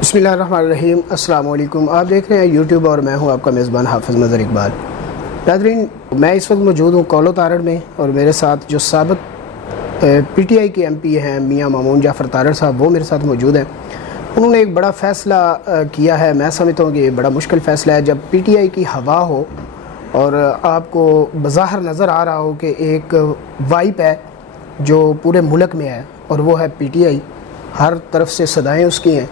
بسم اللہ الرحمن الرحیم، السلام علیکم۔ آپ دیکھ رہے ہیں یوٹیوب اور میں ہوں آپ کا میزبان حافظ مظہر اقبال۔ ناظرین، میں اس وقت موجود ہوں کولو تارڑ میں، اور میرے ساتھ جو سابق پی ٹی آئی کے ایم پی ہیں میاں مامون جعفر تارڑ صاحب، وہ میرے ساتھ موجود ہیں۔ انہوں نے ایک بڑا فیصلہ کیا ہے، میں سمجھتا ہوں کہ یہ بڑا مشکل فیصلہ ہے۔ جب پی ٹی آئی کی ہوا ہو اور آپ کو بظاہر نظر آ رہا ہو کہ ایک وائپ ہے جو پورے ملک میں ہے، اور وہ ہے پی ٹی آئی، ہر طرف سے صدائیں اس کی ہیں،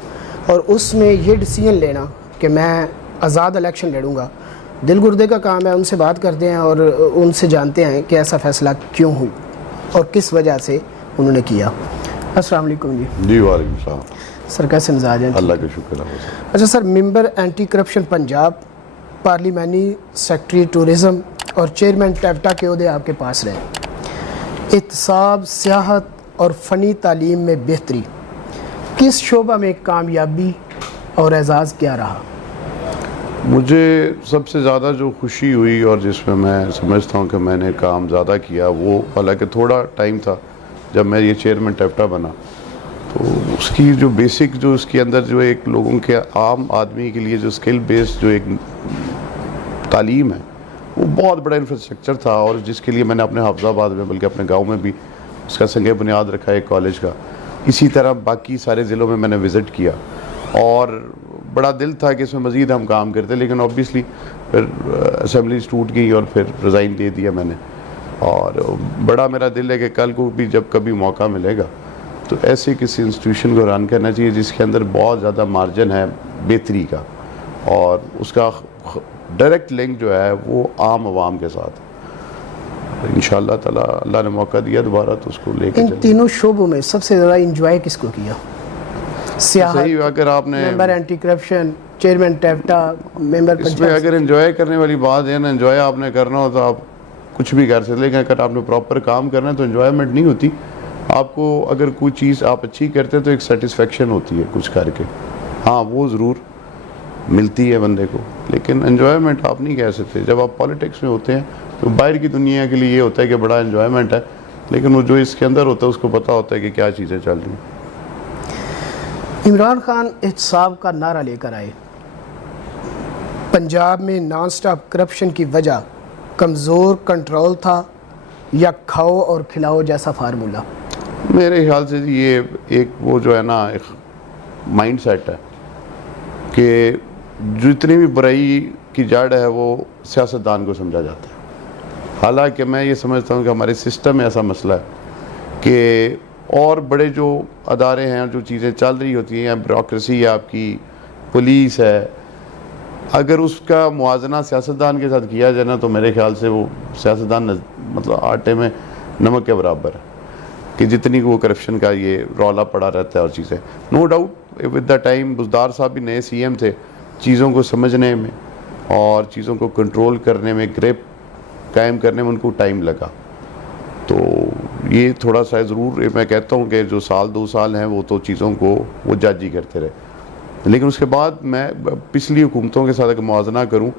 اور اس میں یہ ڈیسیجن لینا کہ میں آزاد الیکشن لڑوں گا، دل گردے کا کام ہے۔ ان سے بات کرتے ہیں اور ان سے جانتے ہیں کہ ایسا فیصلہ کیوں ہوئی اور کس وجہ سے انہوں نے کیا۔ السلام علیکم جی وعلیکم السلام۔ سر کیسے مزاج ہیں؟ اللہ کا شکر ہے۔ اچھا سر، ممبر اینٹی کرپشن پنجاب، پارلیمانی سیکرٹری ٹورزم اور چیئرمین ٹیپٹا کے عہدے آپ کے پاس رہے۔ احتساب، سیاحت اور فنی تعلیم میں بہتری، کس شعبہ میں کامیابی اور اعزاز کیا رہا؟ مجھے سب سے زیادہ جو خوشی ہوئی اور جس میں سمجھتا ہوں کہ میں نے کام زیادہ کیا، وہ حالانکہ تھوڑا ٹائم تھا جب میں یہ چیئرمین ٹیپٹا بنا، تو اس کی جو بیسک جو اس کے اندر جو ایک لوگوں کے عام آدمی کے لیے جو اسکل بیس جو ایک تعلیم ہے، وہ بہت بڑا انفراسٹرکچر تھا، اور جس کے لیے میں نے اپنے حافظ آباد میں بلکہ اپنے گاؤں میں بھی اس کا سنگ بنیاد رکھا ہے ایک کالج کا۔ اسی طرح باقی سارے ضلعوں میں نے وزٹ کیا، اور بڑا دل تھا کہ اس میں مزید ہم کام کرتے، لیکن اوبیسلی پھر اسمبلیز ٹوٹ گئی اور پھر ریزائن دے دیا میں نے۔ اور بڑا میرا دل ہے کہ کل کو بھی جب کبھی موقع ملے گا تو ایسے کسی انسٹیٹیوشن کو رن کرنا چاہیے جس کے اندر بہت زیادہ مارجن ہے بہتری کا، اور اس کا ڈائریکٹ لنک جو ہے وہ عام عوام کے ساتھ۔ انشاءاللہ تعالیٰ اللہ نے موقع دیا دوبارہ تو اس کو لے کے ان تینوں شعبوں میں سب سے زیادہ انجوائے کس کو کیا؟ سیاحت، صحیح، اگر آپ نے ممبر اینٹی کرپشن، چیئرمین ٹیپٹا، ممبر اس میں اگر انجوائے کرنے والی بات ہے نا، انجوائے آپ نے کرنا ہو تو آپ کچھ بھی کر سکتے، لیکن اگر آپ نے پراپر کام کرنا ہے تو انجوائمنٹ نہیں ہوتی۔ آپ کو اگر کوئی چیز آپ اچھی کرتے تو ایک سیٹسفیکشن ہوتی ہے کچھ کر کے، ہاں وہ ضرور ملتی ہے بندے کو، لیکن انجوائمنٹ آپ نہیں کہہ سکتے۔ جب آپ پالیٹکس میں ہوتے ہیں تو باہر کی دنیا کے لیے یہ ہوتا ہے کہ بڑا انجوائمنٹ ہے، لیکن وہ جو اس کے اندر ہوتا ہے اس کو پتہ ہوتا ہے کہ کیا چیزیں چل رہی ہیں۔ عمران خان احتساب کا نعرہ لے کر آئے، پنجاب میں نان سٹاپ کرپشن کی وجہ کمزور کنٹرول تھا یا کھاؤ اور کھلاؤ جیسا فارمولا؟ میرے خیال سے یہ ایک وہ جو ہے نا ایک مائنڈ سیٹ ہے کہ جتنی بھی برائی کی جڑ ہے وہ سیاستدان کو سمجھا جاتا ہے۔ حالانکہ میں یہ سمجھتا ہوں کہ ہمارے سسٹم میں ایسا مسئلہ ہے کہ اور بڑے جو ادارے ہیں، جو چیزیں چل رہی ہوتی ہیں، بیوروکریسی ہے، آپ کی پولیس ہے، اگر اس کا موازنہ سیاستدان کے ساتھ کیا جائے نا تو میرے خیال سے وہ سیاستدان مطلب آٹے میں نمک کے برابر ہے، کہ جتنی وہ کرپشن کا یہ رولا پڑا رہتا ہے اور چیزیں۔ No doubt with the time Buzdar صاحب بھی نئے سی ایم تھے، چیزوں کو سمجھنے میں اور چیزوں کو کنٹرول کرنے میں، گریپ قائم کرنے میں ان کو ٹائم لگا، تو یہ تھوڑا سا ضرور میں کہتا ہوں کہ جو سال 2 سال ہیں وہ تو چیزوں کو وہ جج ہی کرتے رہے، لیکن اس کے بعد میں پچھلی حکومتوں کے ساتھ اگر موازنہ کروں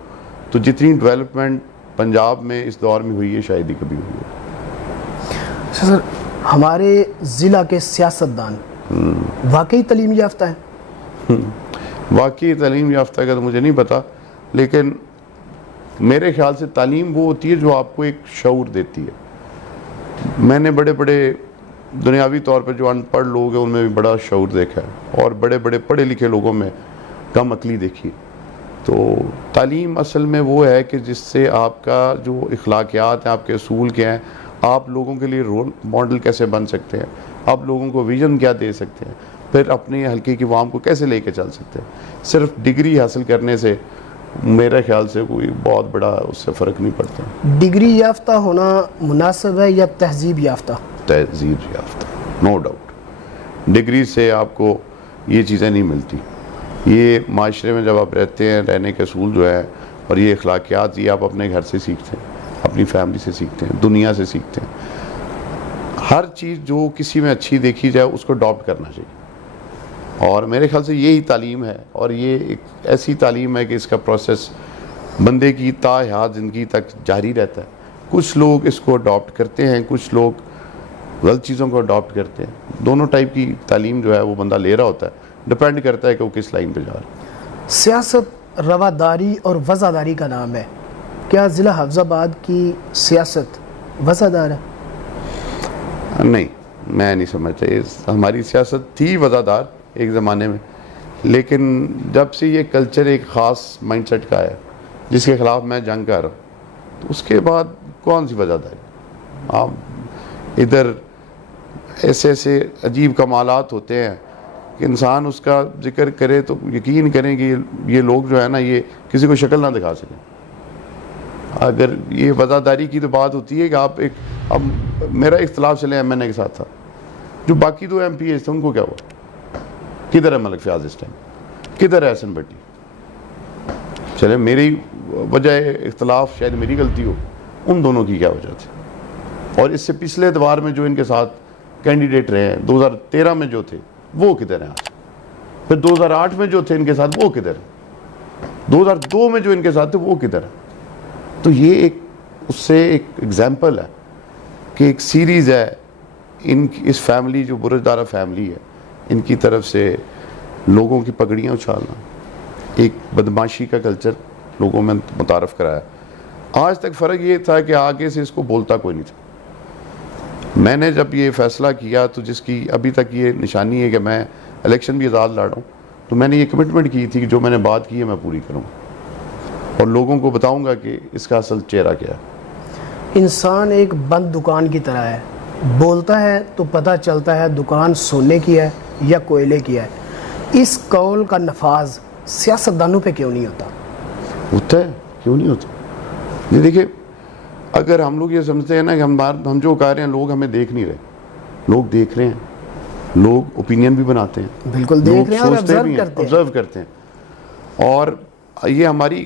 تو جتنی ڈیولپمنٹ پنجاب میں اس دور میں ہوئی ہے شاید ہی کبھی ہوئی ہے۔ سر، ہمارے ضلع کے سیاستدان واقعی تعلیم یافتہ ہیں؟ واقعی تعلیم یافتہ کا تو مجھے نہیں پتا، لیکن میرے خیال سے تعلیم وہ ہوتی ہے جو آپ کو ایک شعور دیتی ہے۔ میں نے بڑے بڑے دنیاوی طور پر جو ان پڑھ لوگ ہیں ان میں بھی بڑا شعور دیکھا ہے، اور بڑے بڑے پڑھے لکھے لوگوں میں کم عقلی دیکھی۔ تو تعلیم اصل میں وہ ہے کہ جس سے آپ کا جو اخلاقیات ہیں، آپ کے اصول کیا ہیں، آپ لوگوں کے لیے رول ماڈل کیسے بن سکتے ہیں، آپ لوگوں کو ویژن کیا دے سکتے ہیں، پھر اپنے حلقے کی عوام کو کیسے لے کے چل سکتے ہیں۔ صرف ڈگری حاصل کرنے سے میرے خیال سے کوئی بہت بڑا اس سے فرق نہیں پڑتا۔ ڈگری یافتہ ہونا مناسب ہے یا تہذیب یافتہ؟ تہذیب یافتہ، نو ڈاؤٹ۔ ڈگری سے آپ کو یہ چیزیں نہیں ملتی۔ یہ معاشرے میں جب آپ رہتے ہیں، رہنے کے اصول جو ہے اور یہ اخلاقیات، یہ آپ اپنے گھر سے سیکھتے ہیں، اپنی فیملی سے سیکھتے ہیں، دنیا سے سیکھتے ہیں۔ ہر چیز جو کسی میں اچھی دیکھی جائے اس کو اڈاپٹ کرنا چاہیے، اور میرے خیال سے یہی تعلیم ہے، اور یہ ایک ایسی تعلیم ہے کہ اس کا پروسیس بندے کی تا حیات زندگی تک جاری رہتا ہے۔ کچھ لوگ اس کو اڈاپٹ کرتے ہیں، کچھ لوگ غلط چیزوں کو اڈاپٹ کرتے ہیں۔ دونوں ٹائپ کی تعلیم جو ہے وہ بندہ لے رہا ہوتا ہے، ڈپینڈ کرتا ہے کہ وہ کس لائن پہ جا رہا ہے. سیاست رواداری اور وفاداری کا نام ہے. کیا ضلع حفظ آباد کی سیاست وفادار ہے؟ نہیں, میں نہیں سمجھتا. ہماری سیاست تھی وفادار ایک زمانے میں, لیکن جب سے یہ کلچر ایک خاص مائنڈ سیٹ کا ہے جس کے خلاف میں جنگ کر رہا ہوں, تو اس کے بعد کون سی وفاداری. آپ ادھر ایسے ایسے عجیب کمالات ہوتے ہیں کہ انسان اس کا ذکر کرے تو یقین کریں کہ یہ لوگ جو ہے نا, یہ کسی کو شکل نہ دکھا سکیں. اگر یہ وفاداری کی تو بات ہوتی ہے کہ آپ ایک, اب میرا اختلاف چلے ایم این اے کے ساتھ تھا, جو باقی دو ایم پی ایس تھے ان کو کیا ہوا؟ کدھر ہے ملک فیاض اس ٹائم, کدھر ہے احسن بٹی؟ چلے میری وجہ اختلاف شاید میری غلطی ہو, ان دونوں کی کیا وجہ تھی؟ اور اس سے پچھلے اتوار میں جو ان کے ساتھ کینڈیڈیٹ رہے ہیں 2013 میں جو تھے وہ کدھر ہیں آج؟ پھر 2008 میں جو تھے ان کے ساتھ وہ کدھر ہیں؟ 2002 میں جو ان کے ساتھ تھے وہ کدھر ہیں؟ تو یہ ایک اس سے ایک ایگزامپل ہے کہ ایک سیریز ہے اس فیملی جو برج دارہ فیملی ہے, ان کی طرف سے لوگوں کی پگڑیاں اچھالنا, ایک بدماشی کا کلچر لوگوں میں متعارف کرایا. آج تک فرق یہ تھا کہ آگے سے اس کو بولتا کوئی نہیں تھا. میں نے جب یہ فیصلہ کیا تو جس کی ابھی تک یہ نشانی ہے کہ میں الیکشن بھی آزاد لڑ رہا ہوں, تو میں نے یہ کمٹمنٹ کی تھی کہ جو میں نے بات کی ہے میں پوری کروں اور لوگوں کو بتاؤں گا کہ اس کا اصل چہرہ کیا ہے. انسان ایک بند دکان کی طرح ہے, بولتا ہے تو پتہ چلتا ہے دکان سونے کی ہے یا کوئلے کی ہے. اس قول کا نفاذ سیاستدانوں پہ کیوں نہیں ہوتا؟ ہوتا ہے, کیوں نہیں ہوتا؟ یہ دیکھیں, اگر ہم لوگ یہ سمجھتے ہیں نا کہ ہم جو کہہ رہے ہیں لوگ ہمیں دیکھ نہیں رہے, لوگ دیکھ رہے ہیں, لوگ اوپینین بھی بناتے ہیں, بالکل دیکھ رہے ہیں اور آبزرو کرتے ہیں. اور یہ ہماری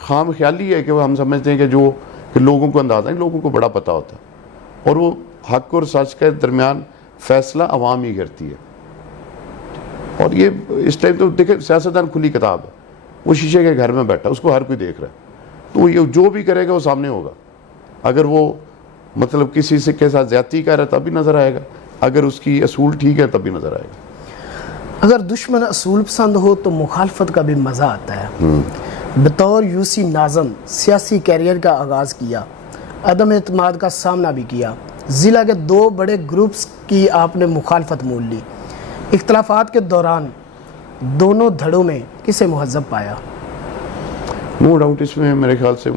خام خیالی ہے کہ ہم سمجھتے ہیں کہ لوگوں کو اندازہ ہے, لوگوں کو بڑا پتہ ہوتا ہے اور وہ حق اور سچ کے درمیان فیصلہ عوام ہی کرتی ہے. اور یہ اس ٹائم تو دیکھیں سیاستدان کھلی کتاب ہے, وہ شیشے کے گھر میں بیٹھا, اس کو ہر کوئی دیکھ رہا ہے, تو یہ جو بھی کرے گا وہ سامنے ہوگا. اگر وہ مطلب کسی سے کے ساتھ زیادتی کر رہا ہے تب بھی نظر آئے گا, اگر اس کی اصول ٹھیک ہے تب بھی نظر آئے گا. اگر دشمن اصول پسند ہو تو مخالفت کا بھی مزہ آتا ہے. بطور یوسی ناظم سیاسی کیریئر کا آغاز کیا, عدم اعتماد کا سامنا بھی کیا, ضلع کے 2 بڑے گروپس کی آپ نے مخالفت مول لی. اختلافات کے دوران دونوں دھڑوں میں کسے مہذب پایا؟ نو ڈاؤٹ اس میں میرے خیال سے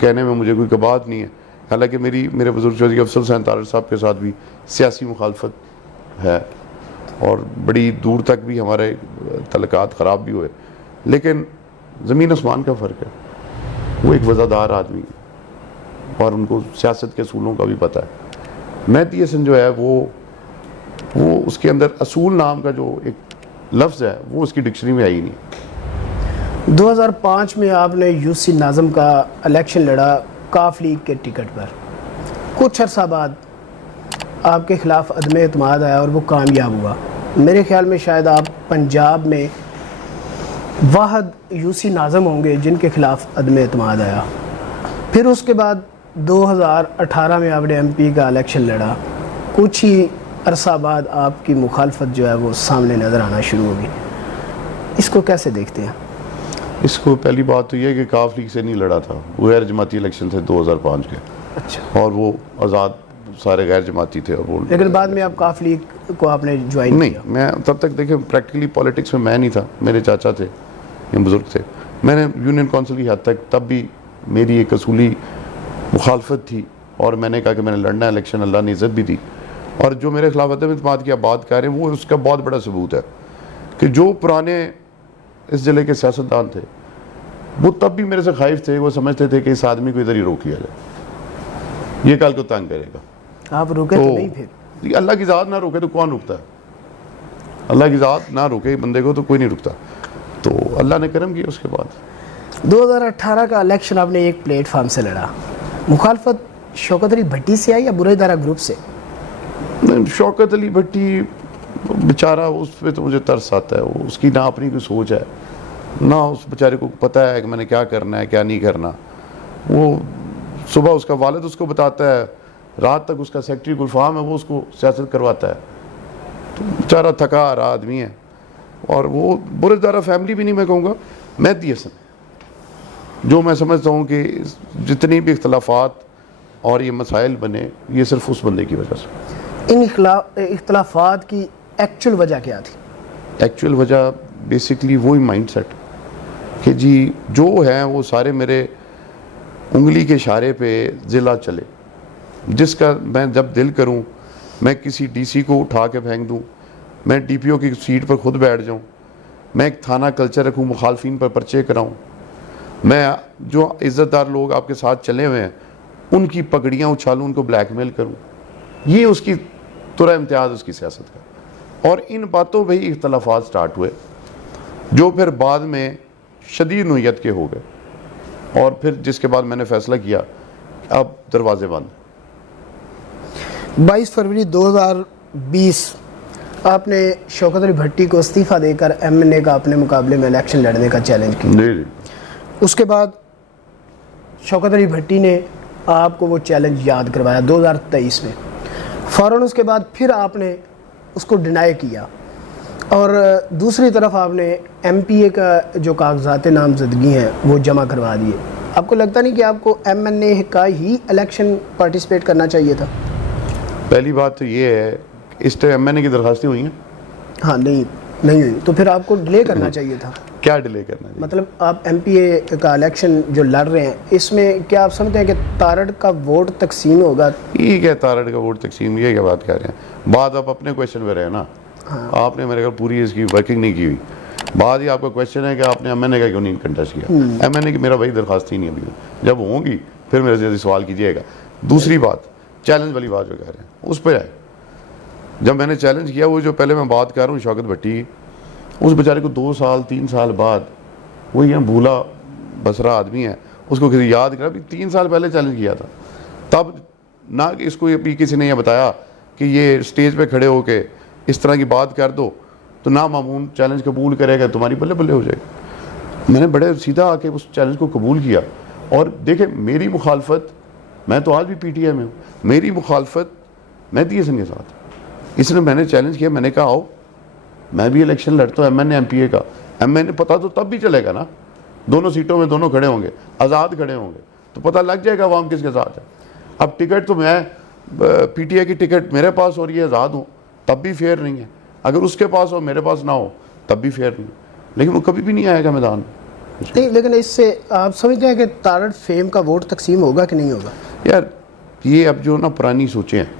کہنے میں مجھے کوئی بات نہیں ہے. حالانکہ میرے بزرگ چودھری افضل حسین طارڑ صاحب کے ساتھ بھی سیاسی مخالفت ہے اور بڑی دور تک بھی ہمارے تعلقات خراب بھی ہوئے, لیکن زمین آسمان کا فرق ہے. وہ ایک وفادار آدمی اور ان کو سیاست کے اصولوں کا بھی پتہ ہے. مہدی حسن جو ہے وہ اس کے اندر اصول نام کا جو ایک لفظ ہے وہ اس کی ڈکشنری میں آئی نہیں. 2005 میں آپ نے یوسی ناظم کا الیکشن لڑا کاف لیگ کے ٹکٹ پر. کچھ عرصہ بعد آپ کے خلاف عدم اعتماد آیا اور وہ کامیاب ہوا. میرے خیال میں شاید آپ پنجاب میں واحد یوسی ناظم ہوں گے جن کے خلاف عدم اعتماد آیا. پھر اس کے بعد 2018 میں آپ نے ایم پی کا الیکشن لڑا. کچھ ہی عرصہ بعد آپ کی مخالفت جو ہے وہ سامنے نظر آنا شروع ہوگی. اس کو کیسے دیکھتے ہیں؟ اس کو پہلی بات تو یہ ہے کہ کاف لیگ سے نہیں لڑا تھا, وہ غیر جماعتی الیکشن تھے 2005 کے. اچھا. اور وہ آزاد سارے غیر جماعتی تھے. اور وہ لیکن بعد میں آپ کاف لیگ کو آپ نے جوائن نہیں, کیا؟ میں تب تک دیکھیں پریکٹیکلی پالیٹکس میں نہیں تھا, میرے چاچا تھے یا بزرگ تھے. میں نے یونین کونسل کی حد تک تب بھی میری ایک اصولی مخالفت تھی اور میں نے کہا کہ میں نے لڑنا ہے الیکشن, اللہ نے عزت بھی دی. اور جو میرے خلاف عدم اعتماد کی بات کر رہے ہیں وہ اس کا بہت بڑا ثبوت ہے کہ جو پرانے اس ضلع کے سیاستدان تھے وہ تب بھی میرے سے خائف تھے. وہ سمجھتے تھے کہ اس آدمی کو ادھر ہی روک لیا جائے, یہ کل کو تنگ کرے گا. آپ روکے تو نہیں؟ پھر اللہ کی ذات نہ روکے تو کون رکتا ہے؟ اللہ کی ذات نہ روکے بندے کو تو کوئی نہیں رکتا. تو اللہ نے کرم کیا. اس کے بعد 2018 کا الیکشن آپ نے ایک پلیٹ فارم سے لڑا. مخالفت شوکت علی بھٹی سے آئی یا برج دارہ گروپ سے؟ شوکت علی بھٹی بیچارہ, اس پہ تو مجھے ترس آتا ہے. وہ اس کی نہ اپنی کوئی سوچ ہے نہ اس بیچارے کو پتہ ہے کہ میں نے کیا کرنا ہے کیا نہیں کرنا. وہ صبح اس کا والد اس کو بتاتا ہے, رات تک اس کا سیکٹری گلفام ہے وہ اس کو سیاست کرواتا ہے. تو بیچارہ تھکا رہا آدمی ہے. اور وہ برے دارہ فیملی بھی نہیں میں کہوں گا، مہدی حسن جو میں سمجھتا ہوں کہ جتنی بھی اختلافات اور یہ مسائل بنے یہ صرف اس بندے کی وجہ سے۔ ان اختلافات کی ایکچول وجہ کیا تھی؟ ایکچول وجہ بیسکلی وہی مائنڈ سیٹ کہ جی جو ہیں وہ سارے میرے انگلی کے اشارے پہ ضلع چلے، جس کا میں جب دل کروں میں کسی ڈی سی کو اٹھا کے پھینک دوں، میں ڈی پی او کی سیٹ پر خود بیٹھ جاؤں، میں ایک تھانہ کلچر رکھوں، مخالفین پر پرچے کراؤں، میں جو عزت دار لوگ آپ کے ساتھ چلے ہوئے ہیں ان کی پگڑیاں اچھالوں، ان کو بلیک میل کروں، یہ اس کی ترا امتیاز اس کی سیاست کا۔ اور ان باتوں پہ ہی اختلافات سٹارٹ ہوئے جو پھر بعد میں شدید نوعیت کے ہو گئے، اور پھر جس کے بعد میں نے فیصلہ کیا اب دروازے بند۔ 22 فروری 2020 آپ نے شوکت علی بھٹی کو استعفیٰ دے کر ایم این اے کا اپنے مقابلے میں الیکشن لڑنے کا چیلنج کیا۔ اس کے بعد شوکت علی بھٹی نے آپ کو وہ چیلنج یاد کروایا 2023 میں، فوراً اس کے بعد پھر آپ نے اس کو ڈینائی کیا، اور دوسری طرف آپ نے ایم پی اے کا جو کاغذات نامزدگی ہیں وہ جمع کروا دیے۔ آپ کو لگتا نہیں کہ آپ کو ایم این اے کا ہی الیکشن پارٹیسپیٹ کرنا چاہیے تھا؟ پہلی بات تو یہ ہے اس ٹائم ایم این اے کی درخواستیں ہوئی ہیں؟ ہاں نہیں ہوئی، تو پھر آپ کو ڈیلے کرنا چاہیے تھا۔ کیا ڈیلے کرنا چاہیے؟ مطلب آپ ایم پی اے کا الیکشن جو لڑ رہے ہیں اس میں کیا آپ سمجھتے ہیں کہ تارڑ کا ووٹ تقسیم ہوگا؟ ٹھیک ہے، تارڑ کا ووٹ تقسیم، یہ کیا بات کر رہے ہیں؟ بات آپ اپنے کویشچن پہ رہے نا، آپ نے میرے خیال پوری اس کی ورکنگ نہیں کی ہوئی۔ بعد ہی آپ کا کویشچن ہے کہ آپ نے ایم این اے کا کیوں نہیں کنٹیسٹ کیا؟ ایم این اے کی میرا وہی درخواست ہی نہیں ابھی، جب ہوں گی پھر میرے سے سوال کیجیے گا۔ دوسری بات چیلنج والی بات جو کہہ رہے ہیں اس پہ آئے، جب میں نے چیلنج کیا، وہ جو پہلے میں بات کر رہا ہوں شوکت بھٹی، اس بیچارے کو 2 سال 3 سال بعد وہ یہ بھولا بسرا آدمی ہے، اس کو کسی یاد کرا بھی 3 سال پہلے چیلنج کیا تھا، تب نہ کہ اس کو ابھی کسی نے یہ بتایا کہ یہ سٹیج پہ کھڑے ہو کے اس طرح کی بات کر دو تو نا معمول چیلنج قبول کرے گا، تمہاری بلے بلے ہو جائے گا۔ میں نے بڑے سیدھا آ کے اس چیلنج کو قبول کیا، اور دیکھیں میری مخالفت، میں تو آج بھی پی ٹی آئی میں ہوں، میری مخالفت مہدی حسن کے ساتھ، اس نے میں نے چیلنج کیا، میں نے کہا آؤ میں بھی الیکشن لڑتا ہوں M N A M P A کا، ایم این اے پتہ تو تب بھی چلے گا نا، دونوں سیٹوں میں دونوں کھڑے ہوں گے، آزاد کھڑے ہوں گے، تو پتہ لگ جائے گا عوام کس کے ساتھ ہے۔ اب ٹکٹ تو میں پی ٹی آئی کی ٹکٹ میرے پاس ہو رہی ہے، آزاد ہوں، تب بھی فیئر نہیں ہے، اگر اس کے پاس ہو میرے پاس نہ ہو تب بھی فیئر نہیں، لیکن وہ کبھی بھی نہیں آئے گا میدان میں۔ نہیں، لیکن اس سے آپ سمجھتے ہیں کہ تارڑ فیم کا ووٹ تقسیم ہوگا کہ نہیں ہوگا؟ یار یہ اب جو نا پرانی سوچیں ہیں،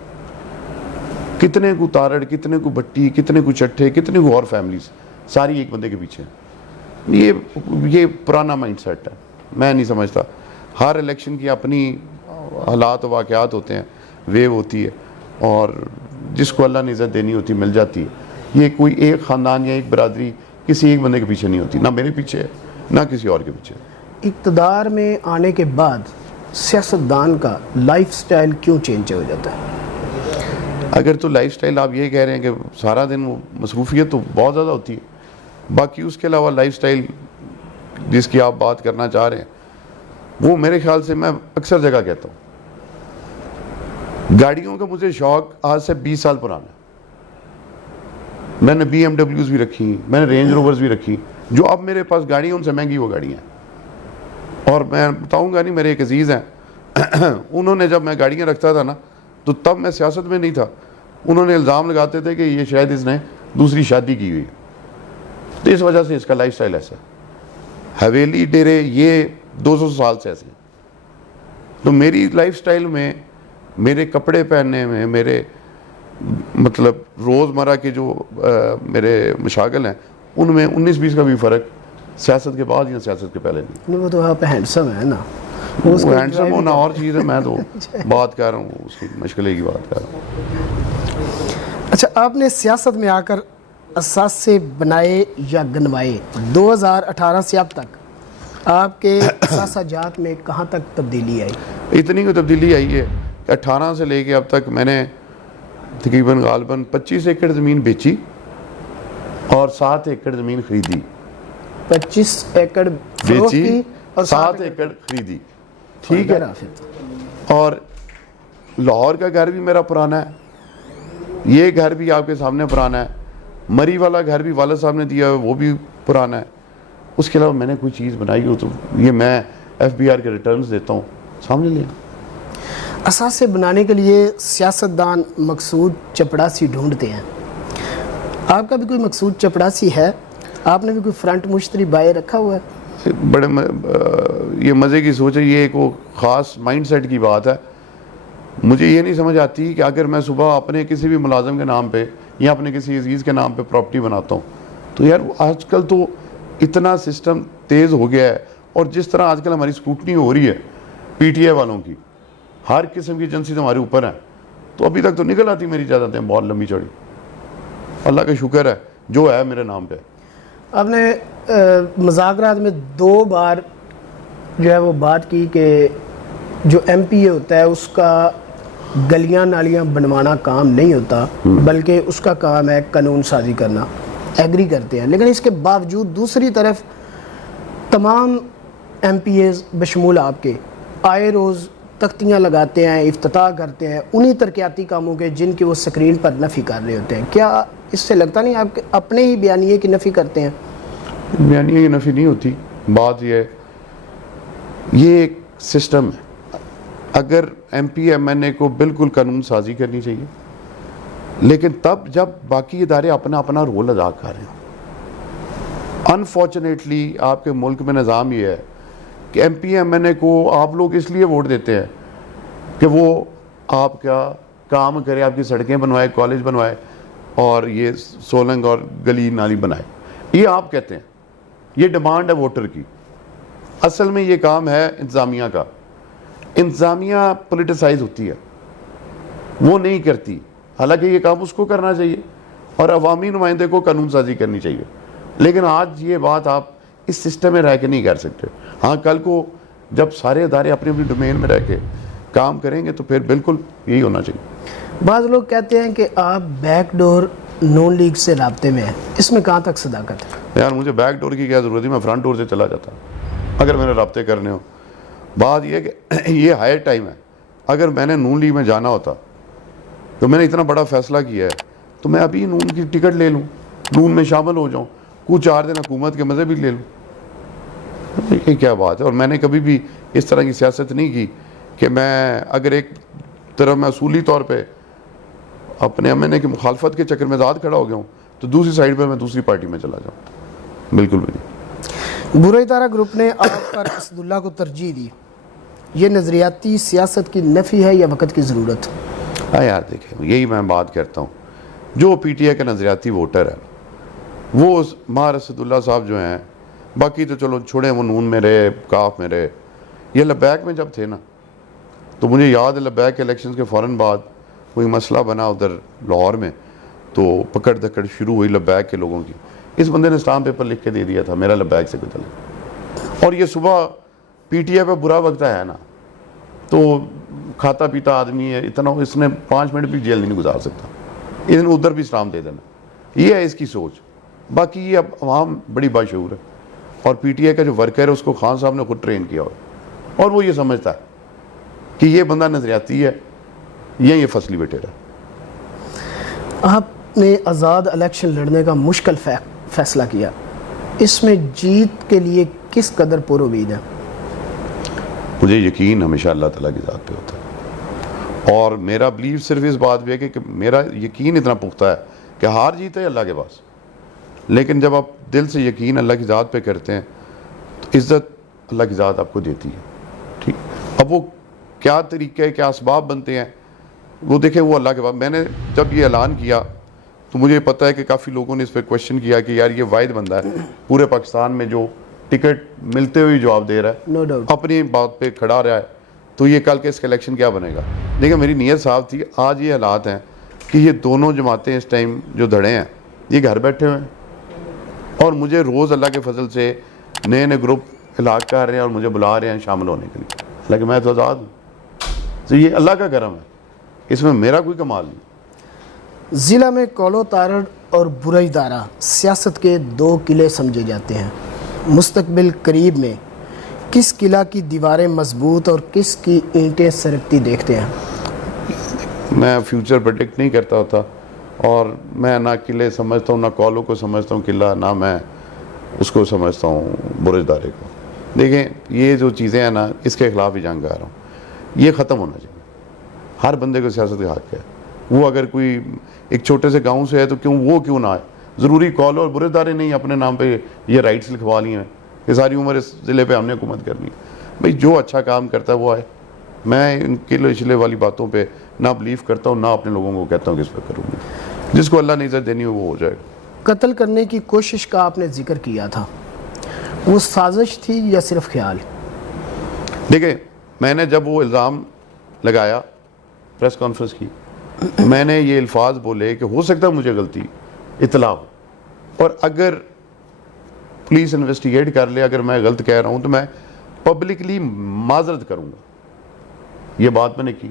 کتنے کو تارڑ، کتنے کو بھٹی، کتنے کو چٹھے، کتنے کو اور فیملیز، ساری ایک بندے کے پیچھے ہیں، یہ پرانا مائنڈ سیٹ ہے، میں نہیں سمجھتا۔ ہر الیکشن کی اپنی حالات و واقعات ہوتے ہیں، ویو ہوتی ہے، اور جس کو اللہ نے عزت دینی ہوتی مل جاتی ہے۔ یہ کوئی ایک خاندان یا ایک برادری کسی ایک بندے کے پیچھے نہیں ہوتی، نہ میرے پیچھے ہے نہ کسی اور کے پیچھے۔ اقتدار میں آنے کے بعد سیاستدان کا لائف سٹائل کیوں چینج ہو جاتا ہے؟ اگر تو لائف سٹائل آپ یہ کہہ رہے ہیں کہ سارا دن وہ مصروفیت تو بہت زیادہ ہوتی ہے، باقی اس کے علاوہ لائف سٹائل جس کی آپ بات کرنا چاہ رہے ہیں وہ میرے خیال سے میں اکثر جگہ کہتا ہوں، گاڑیوں کا مجھے شوق آج سے 20 سال پرانا ہے۔ میں نے بی ایم ڈبلیوز بھی رکھی، میں نے رینج روورز بھی رکھی، جو اب میرے پاس گاڑی ہیں ان سے مہنگی وہ گاڑیاں ہیں۔ اور میں بتاؤں گا نہیں، میرے ایک عزیز ہیں انہوں نے جب میں گاڑیاں رکھتا تھا نا تو تب میں سیاست میں نہیں تھا، انہوں نے الزام لگاتے تھے کہ یہ شاید اس نے دوسری شادی کی ہوئی، تو اس وجہ سے اس کا لائف سٹائل ایسا ہے۔ حویلی ڈیرے یہ 200 سال سے ایسے ہیں، تو میری لائف سٹائل میں، میرے کپڑے پہننے میں، میرے مطلب روزمرہ کے جو میرے مشاغل ہیں ان میں 19-20 کا بھی فرق سیاست کے بعد یا سیاست کے پہلے نہیں۔ وہ تو آپ ہینڈسم ہے نا، وہ ہینڈسم ہونا اور چیز ہے، میں تو بات کر رہا ہوں اس کی مشکلے کی بات کر رہا ہوں۔ اچھا، آپ نے سیاست میں آ کر اثاثے بنائے یا گنوائے؟ 2018 سے اب تک آپ کے اثاثہ جات میں کہاں تک تبدیلی آئی؟ اتنی کو تبدیلی آئی ہے کہ 18 سے لے کے اب تک میں نے تقریباً غالباً 25 ایکڑ زمین بیچی اور 7 ایکڑ زمین خریدی۔ 25 ایکڑ بیچی اور 7 ایکڑ خریدی، ٹھیک ہے۔ اور لاہور کا گھر بھی میرا پرانا ہے، یہ گھر بھی آپ کے سامنے پرانا ہے، مری والا گھر بھی والد صاحب نے دیا ہے, وہ بھی پرانا ہے. اس کے علاوہ میں نے کوئی چیز بنائی ہو تو یہ میں FBR کے ریٹرنز دیتا ہوں, سامنے لیں. اثاثے بنانے کے لیے سیاستدان مقصود چپڑاسی ڈھونڈتے ہیں. آپ کا بھی کوئی مقصود چپڑاسی ہے؟ آپ نے بھی کوئی فرنٹ مشتری بائے رکھا ہوا ہے؟ بڑے یہ مزے کی سوچ ہے, یہ ایک وہ خاص مائنڈ سیٹ کی بات ہے. مجھے یہ نہیں سمجھ آتی کہ اگر میں صبح اپنے کسی بھی ملازم کے نام پہ یا اپنے کسی عزیز کے نام پہ پراپرٹی بناتا ہوں تو یار آج کل تو اتنا سسٹم تیز ہو گیا ہے, اور جس طرح آج کل ہماری اسکوٹنی ہو رہی ہے PTI والوں کی, ہر قسم کی ایجنسی تو ہمارے اوپر ہیں, تو ابھی تک تو نکل آتی میری جائیدادیں بہت لمبی چوڑی. اللہ کا شکر ہے جو ہے میرے نام پہ. آپ نے مذاکرات میں 2 بار جو ہے وہ بات کی کہ جو MPA ہوتا ہے اس کا گلیاں نالیاں بنوانا کام نہیں ہوتا, بلکہ اس کا کام ہے قانون سازی کرنا. ایگری کرتے ہیں, لیکن اس کے باوجود دوسری طرف تمام MPAs بشمول آپ کے آئے روز تختیاں لگاتے ہیں, افتتاح کرتے ہیں انہی ترقیاتی کاموں کے جن کی وہ سکرین پر نفی کر رہے ہوتے ہیں. کیا اس سے لگتا نہیں آپ اپنے ہی بیانیے کی نفی کرتے ہیں؟ بیانیے کی نفی نہیں ہوتی. بات یہ ہے, یہ ایک سسٹم ہے. اگر MPA MNA کو بالکل قانون سازی کرنی چاہیے, لیکن تب جب باقی ادارے اپنا اپنا رول ادا کر رہے ہیں. انفارچونیٹلی آپ کے ملک میں نظام یہ ہے کہ MPA MNA کو آپ لوگ اس لیے ووٹ دیتے ہیں کہ وہ آپ کا کام کرے, آپ کی سڑکیں بنوائے, کالج بنوائے, اور یہ سولنگ اور گلی نالی بنائے. یہ آپ کہتے ہیں, یہ ڈیمانڈ ہے ووٹر کی. اصل میں یہ کام ہے انتظامیہ کا. انتظامیہ پولیٹیسائز ہوتی ہے, وہ نہیں کرتی, حالانکہ یہ کام اس کو کرنا چاہیے اور عوامی نمائندے کو قانون سازی کرنی چاہیے. لیکن آج یہ بات آپ اس سسٹم میں رہ کے نہیں کر سکتے. ہاں کل کو جب سارے ادارے اپنی اپنی ڈومین میں رہ کے کام کریں گے تو پھر بالکل یہی ہونا چاہیے. بعض لوگ کہتے ہیں کہ آپ بیک ڈور نون لیگ سے رابطے میں ہیں, اس میں کہاں تک صداقت ہے؟ یار مجھے بیک ڈور کی کیا ضرورت ہے, میں فرنٹ ڈور سے چلا جاتا اگر میں نے رابطے کرنے ہو. بات یہ ہے کہ یہ ہائر ٹائم ہے. اگر میں نے نون لیگ میں جانا ہوتا تو میں نے اتنا بڑا فیصلہ کیا ہے تو میں ابھی نون کی ٹکٹ لے لوں, نون میں شامل ہو جاؤں, کچھ 4 دن حکومت کے مزے بھی لے لوں. یہ کیا بات ہے؟ اور میں نے کبھی بھی اس طرح کی سیاست نہیں کی کہ میں اگر ایک طرف میں اصولی طور پہ اپنے MNA کی مخالفت کے چکر میں ذات کھڑا ہو گیا ہوں تو دوسری سائڈ پہ میں دوسری پارٹی میں چلا جاؤں. بالکل بھی نہیں. برے ادارہ گروپ نے آپ پر اسداللہ کو ترجیح دی, یہ نظریاتی سیاست کی نفی ہے یا وقت کی ضرورت؟ ہاں یار دیکھیں, یہی میں بات کرتا ہوں, جو PTI کا نظریاتی ووٹر ہے وہ مار اسداللہ صاحب جو ہیں, باقی تو چلو چھوڑیں, وہ نون میں رہے, کاف میں رہے. یہ لبیک میں جب تھے نا تو مجھے یاد ہے لبیک کے الیکشنز کے فوراً بعد کوئی مسئلہ بنا ادھر لاہور میں, تو پکڑ دکڑ شروع ہوئی لبیک کے لوگوں کی. اس بندے نے اسٹامپ پیپر لکھ کے دے دیا تھا میرا لبیک سے کوئی تعلق. اور یہ صبح PTI پہ برا وقت آیا نا تو کھاتا پیتا آدمی ہے اتنا, اس نے 5 منٹ بھی جیل نہیں گزار سکتا, اس نے ادھر بھی اسٹامپ دے دینا. یہ ہے اس کی سوچ. باقی یہ اب عوام بڑی باشعور ہے, اور PTI کا جو ورکر ہے اس کو خان صاحب نے خود ٹرین کیا ہوا, اور وہ یہ سمجھتا ہے کہ یہ بندہ نظریاتی ہے یا یہ فصلی بیٹھے رہا. آپ نے آزاد الیکشن لڑنے کا مشکل فیصلہ کیا, اس میں جیت کے لیے کس قدر پر امید ہے؟ مجھے یقین ہمیشہ اللہ تعالیٰ کی ذات پہ ہوتا ہے, اور میرا بلیف صرف اس بات پہ ہے کہ میرا یقین اتنا پختہ ہے کہ ہار جیت ہے اللہ کے پاس. لیکن جب آپ دل سے یقین اللہ کی ذات پہ کرتے ہیں تو عزت اللہ کی ذات آپ کو دیتی ہے. ٹھیک, اب وہ کیا طریقہ ہے, کیا اسباب بنتے ہیں, وہ دیکھیں وہ اللہ کے پاس. میں نے جب یہ اعلان کیا تو مجھے پتہ ہے کہ کافی لوگوں نے اس پہ کوشچن کیا کہ یار یہ واحد بندہ ہے پورے پاکستان میں جو ٹکٹ ملتے ہوئے جواب دے رہا ہے, نو ڈاؤٹ اپنی بات پہ کھڑا رہا ہے, تو یہ کل کے اس کا الیکشن کیا بنے گا. لیکن میری نیت صاف تھی. آج یہ حالات ہیں کہ یہ دونوں جماعتیں اس ٹائم جو دھڑے ہیں یہ گھر بیٹھے ہوئے ہیں, اور مجھے روز اللہ کے فضل سے نئے نئے گروپ ہلاک کر رہے ہیں اور مجھے بلا رہے ہیں شامل ہونے کے لیے. لیکن میں تو آزاد ہوں, تو یہ اللہ کا کرم ہے, اس میں میرا کوئی کمال نہیں. ضلع میں کولو تارڑ اور برئی دارا سیاست کے 2 قلعے سمجھے جاتے ہیں. مستقبل قریب میں کس قلعہ کی دیواریں مضبوط اور کس کی اینٹیں سرکتی دیکھتے ہیں؟ میں فیوچر پریڈکٹ نہیں کرتا ہوتا, اور میں نہ قلعے سمجھتا ہوں، نہ کالوں کو سمجھتا ہوں قلعہ، نہ میں اس کو سمجھتا ہوں برج دارے کو. دیکھیں یہ جو چیزیں ہیں نا، اس کے خلاف ہی جنگ کر رہا ہوں. یہ ختم ہونا چاہیے. ہر بندے کو سیاست کا حق ہے. وہ اگر کوئی ایک چھوٹے سے گاؤں سے ہے تو کیوں نہ آئے. ضروری کال اور برج دارے نہیں اپنے نام پہ یہ رائٹس لکھوا لی ہیں کہ ساری عمر اس ضلع پہ ہم نے حکومت کرنی ہے. بھئی جو اچھا کام کرتا ہے وہ آئے. میں ان قلعے شلے والی باتوں پہ نہ بلیف کرتا ہوں، نہ اپنے لوگوں کو کہتا ہوں کہ اس پہ کروں گا. جس کو اللہ نے عزت دینی ہو وہ ہو جائے گا. قتل کرنے کی کوشش کا آپ نے ذکر کیا تھا، وہ سازش تھی یا صرف خیال؟ دیکھیں میں نے جب وہ الزام لگایا، پریس کانفرنس کی، میں نے یہ الفاظ بولے کہ ہو سکتا ہے مجھے غلطی اطلاع ہو، اور اگر پولیس انویسٹیگیٹ کر لے، اگر میں غلط کہہ رہا ہوں تو میں پبلکلی معذرت کروں گا. یہ بات میں نے کی.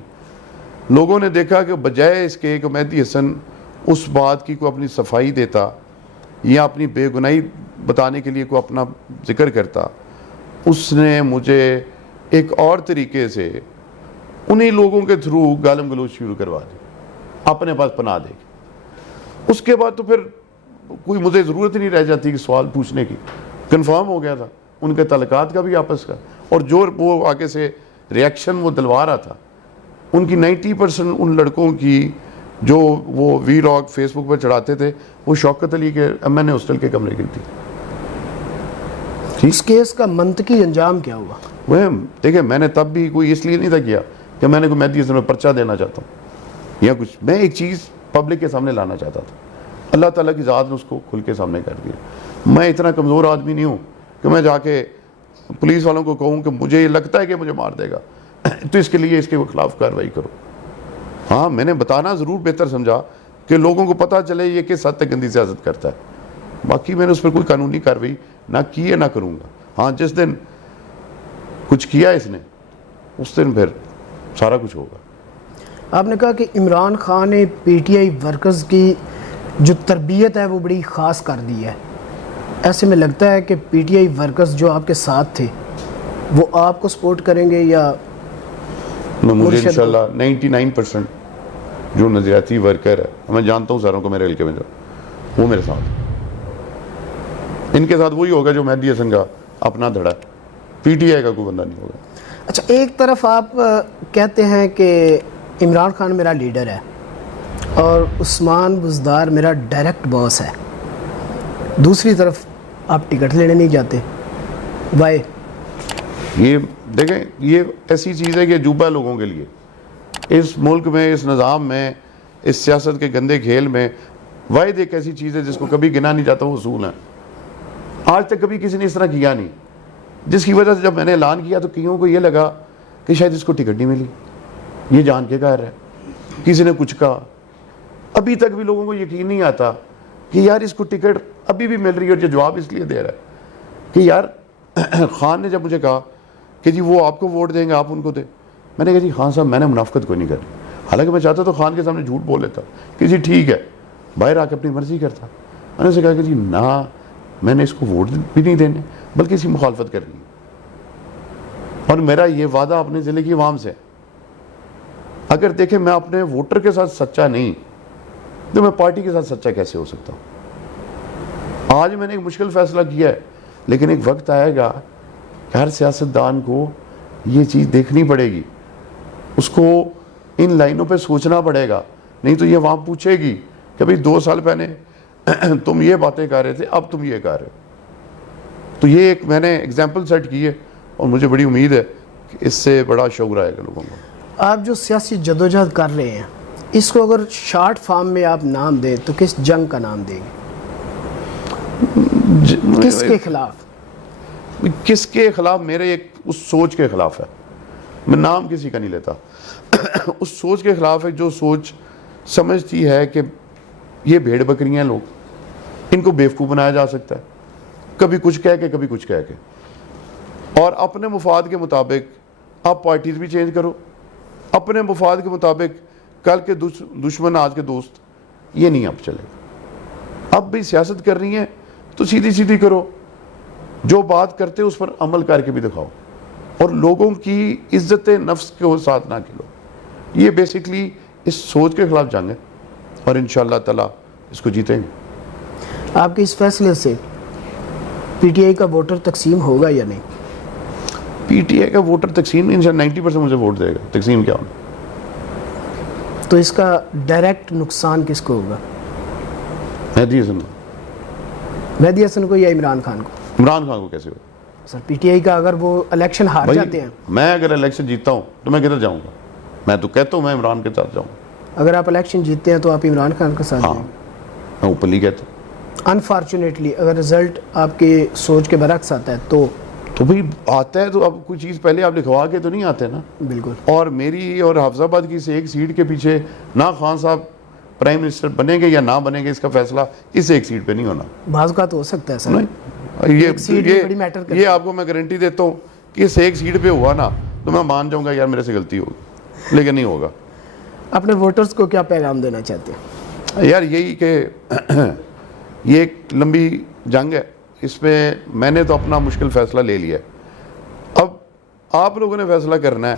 لوگوں نے دیکھا کہ بجائے اس کے کہ مہدی حسن اس بات کی کوئی اپنی صفائی دیتا یا اپنی بے گناہی بتانے کے لیے کوئی اپنا ذکر کرتا، اس نے مجھے ایک اور طریقے سے انہی لوگوں کے تھرو گالم گلوچ شروع کروا دی، اپنے پاس پناہ دے کے. اس کے بعد تو پھر کوئی مجھے ضرورت ہی نہیں رہ جاتی کہ سوال پوچھنے کی. کنفرم ہو گیا تھا ان کے تعلقات کا بھی آپس کا، اور جو وہ آگے سے ریاکشن وہ دلوا رہا تھا، ان کی 90% ان لڑکوں کی جو وہ وی لاگ فیس بک پہ چڑھاتے تھے وہ شوکت علی کے MN ہاسٹل کے کمرے کی تھی. اس کیس کا منطقی انجام کیا ہوا؟ وہ دیکھیں میں نے تب بھی کوئی اس لیے نہیں تھا کیا کہ میں نے کوئی مہدی حسن میں پرچہ دینا چاہتا ہوں یا کچھ. میں ایک چیز پبلک کے سامنے لانا چاہتا تھا. اللہ تعالیٰ کی ذات نے اس کو کھل کے سامنے کر دیا. میں اتنا کمزور آدمی نہیں ہوں کہ میں جا کے پولیس والوں کو کہوں کہ مجھے یہ لگتا ہے کہ مجھے مار دے گا تو اس کے لیے اس کے خلاف کارروائی کرو. ہاں میں نے بتانا ضرور بہتر سمجھا کہ لوگوں کو پتہ چلے یہ کس حد تک گندی سیاست کرتا ہے. باقی میں نے اس پر کوئی قانونی کارروائی نہ کی ہے نہ کروں گا. ہاں جس دن کچھ کیا اس نے اس دن پھر سارا کچھ ہوگا. آپ نے کہا کہ عمران خان نے PTI ورکرز کی جو تربیت ہے وہ بڑی خاص کر دی ہے. ایسے میں لگتا ہے کہ PTI ورکرز جو آپ کے ساتھ تھے وہ آپ کو سپورٹ کریں گے یا مجھے انشاءاللہ 99% جو نظریاتی ورکر ہے، میں جانتا ہوں ساروں کو میرے حلقے میں جو وہ میرے ساتھ، ان کے ساتھ وہی ہوگا جو مہدی حسن کا اپنا دھڑا ہے. PTI کا کوئی بندہ نہیں ہوگا. اچھا، ایک طرف آپ کہتے ہیں کہ عمران خان میرا لیڈر ہے اور عثمان بزدار میرا ڈائریکٹ باس ہے، دوسری طرف آپ ٹکٹ لینے نہیں جاتے. وائی؟ یہ دیکھیں یہ ایسی چیز ہے کہ عجوبہ ہے لوگوں کے لیے. اس ملک میں، اس نظام میں، اس سیاست کے گندے کھیل میں واحد ایک ایسی چیز ہے جس کو کبھی گنا نہیں جاتا، وہ اصول ہے. آج تک کبھی کسی نے اس طرح کیا نہیں، جس کی وجہ سے جب میں نے اعلان کیا تو کئیوں کو یہ لگا کہ شاید اس کو ٹکٹ نہیں ملی، یہ جان کے کہہ رہا ہے، کسی نے کچھ کہا. ابھی تک بھی لوگوں کو یقین نہیں آتا کہ یار اس کو ٹکٹ ابھی بھی مل رہی ہے. اور یہ جواب اس لیے دے رہا ہے کہ یار خان نے جب مجھے کہا کہ جی وہ آپ کو ووٹ دیں گے آپ ان کو دیں، میں نے کہا جی خان صاحب میں نے منافقت کوئی نہیں کرنی. حالانکہ میں چاہتا تو خان کے سامنے جھوٹ بول لیتا کہ جی ٹھیک ہے، باہر آ کے اپنی مرضی کرتا. میں نے اسے کہا کہ جی نہ، میں نے اس کو ووٹ بھی نہیں دینے بلکہ اسی مخالفت کرنی ہے. اور میرا یہ وعدہ اپنے ضلع کی عوام سے، اگر دیکھیں میں اپنے ووٹر کے ساتھ سچا نہیں تو میں پارٹی کے ساتھ سچا کیسے ہو سکتا ہوں. آج میں نے ایک مشکل فیصلہ کیا ہے، لیکن ایک وقت آئے گا کہ ہر سیاستدان کو یہ چیز دیکھنی پڑے گی، اس کو ان لائنوں پہ سوچنا پڑے گا. نہیں تو یہ وہاں پوچھے گی کہ بھئی 2 سال پہلے تم یہ باتیں کر رہے تھے، اب تم یہ کر رہے ہو. تو یہ ایک میں نے اگزامپل سیٹ کی ہے اور مجھے بڑی امید ہے کہ اس سے بڑا شعور آئے گا لوگوں کو. آپ جو سیاسی جدوجہد کر رہے ہیں اس کو اگر شارٹ فارم میں آپ نام دیں تو کس جنگ کا نام دیں گے؟ کس کے خلاف؟ کس کے خلاف؟ میرے ایک اس سوچ کے خلاف ہے. میں نام کسی کا نہیں لیتا. اس سوچ کے خلاف ہے جو سوچ سمجھتی ہے کہ یہ بھیڑ بکریاں لوگ، ان کو بیوقوف بنایا جا سکتا ہے کبھی کچھ کہہ کے کبھی کچھ کہہ کے، اور اپنے مفاد کے مطابق آپ پارٹیز بھی چینج کرو، اپنے مفاد کے مطابق کل کے دشمن آج کے دوست. یہ نہیں اب چلے گا. اب بھی سیاست کر رہی ہیں تو سیدھی سیدھی کرو، جو بات کرتے اس پر عمل کر کے بھی دکھاؤ، اور لوگوں کی عزت نفس کو ساتھ نہ کھلو. یہ بیسیکلی اس سوچ کے خلاف جنگ ہے. اور انشاءاللہ تعالیٰ اس کو جیتیں گے. آپ کے اس فیصلے سے پی ٹی آئی کا ووٹر تقسیم ہوگا یا نہیں؟ پی ٹی آئی کا ووٹر تقسیم انشاءاللہ 90% مجھے ووٹ دے گا. تقسیم کیا ہونا؟ تو اس کا ڈائریکٹ نقصان کس کو ہوگا؟ مہدی حسن. مہدی حسن کو یا عمران خان کو؟ عمران خان کو کیسے ہوگا؟ سر پی ٹی آئی کا اگر وہ الیکشن ہار جاتے ہیں، میں اگر الیکشن جیتا ہوں تو میں کدھر جاؤں گا؟ میں تو کہتا ہوں میں عمران کے ساتھ جاؤں. اگر آپ الیکشن جیتتے ہیں تو آپ عمران خان کے ساتھ ہاں جائیں گے. میں اوپنلی کہتا ہوں. انفارچونیٹلی اگر رزلٹ آپ کی سوچ کے برعکس آتا ہے تو بھئی آتا ہے تو اب کوئی چیز پہلے آپ لکھوا کے تو نہیں آتے نا. بالکل. اور میری اور حافظ آباد کی سے ایک سیٹ کے پیچھے نہ خان صاحب پرائم منسٹر بنیں گے یا نہ بنیں گے، اس کا فیصلہ اس ایک سیٹ پہ نہیں ہونا. بعض کا تو ہو سکتا ہے سر. نہیں ایک سیٹ بھی بڑی میٹر کرتی ہے. یہ آپ کو میں گارنٹی دیتا ہوں کہ اس ایک سیٹ پہ ہوا نا تو میں مان جاؤں گا یار میرے سے غلطی ہوگی، لیکن نہیں ہوگا. اپنے ووٹرز کو کیا پیغام دینا چاہتے ہیں؟ یار یہی کہ یہ ایک لمبی جنگ ہے، اس میں میں نے تو اپنا مشکل فیصلہ لے لیا ہے. اب آپ لوگوں نے فیصلہ کرنا ہے.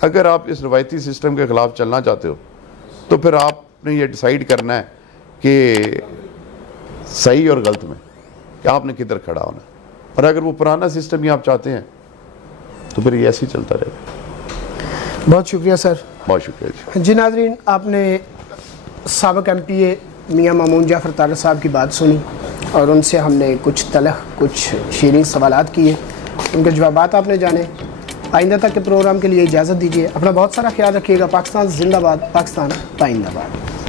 اگر آپ اس روایتی سسٹم کے خلاف چلنا چاہتے ہو تو پھر آپ نے یہ ڈیسائیڈ کرنا ہے کہ صحیح اور غلط میں کہ آپ نے کدھر کھڑا ہونا ہے. اور اگر وہ پرانا سسٹم ہی آپ چاہتے ہیں تو پھر یہ ایسے ہی چلتا رہے گا. بہت شکریہ سر. بہت شکریہ جی ناظرین، آپ نے سابق ایم پی اے میاں مامون جعفر طارق صاحب کی بات سنی اور ان سے ہم نے کچھ تلخ کچھ شیریں سوالات کیے، ان کے جوابات آپ نے جانے. آئندہ تک کے پروگرام کے لیے اجازت دیجیے. اپنا بہت سارا خیال رکھیے گا. پاکستان زندہ باد، پاکستان پائندہ باد.